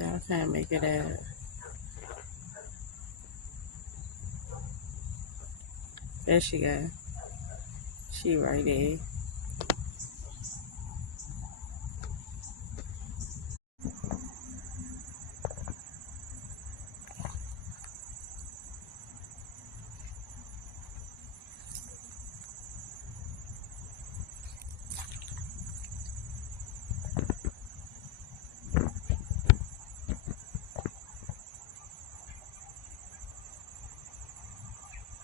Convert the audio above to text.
Yeah, I can't make it out. There she go. She right there.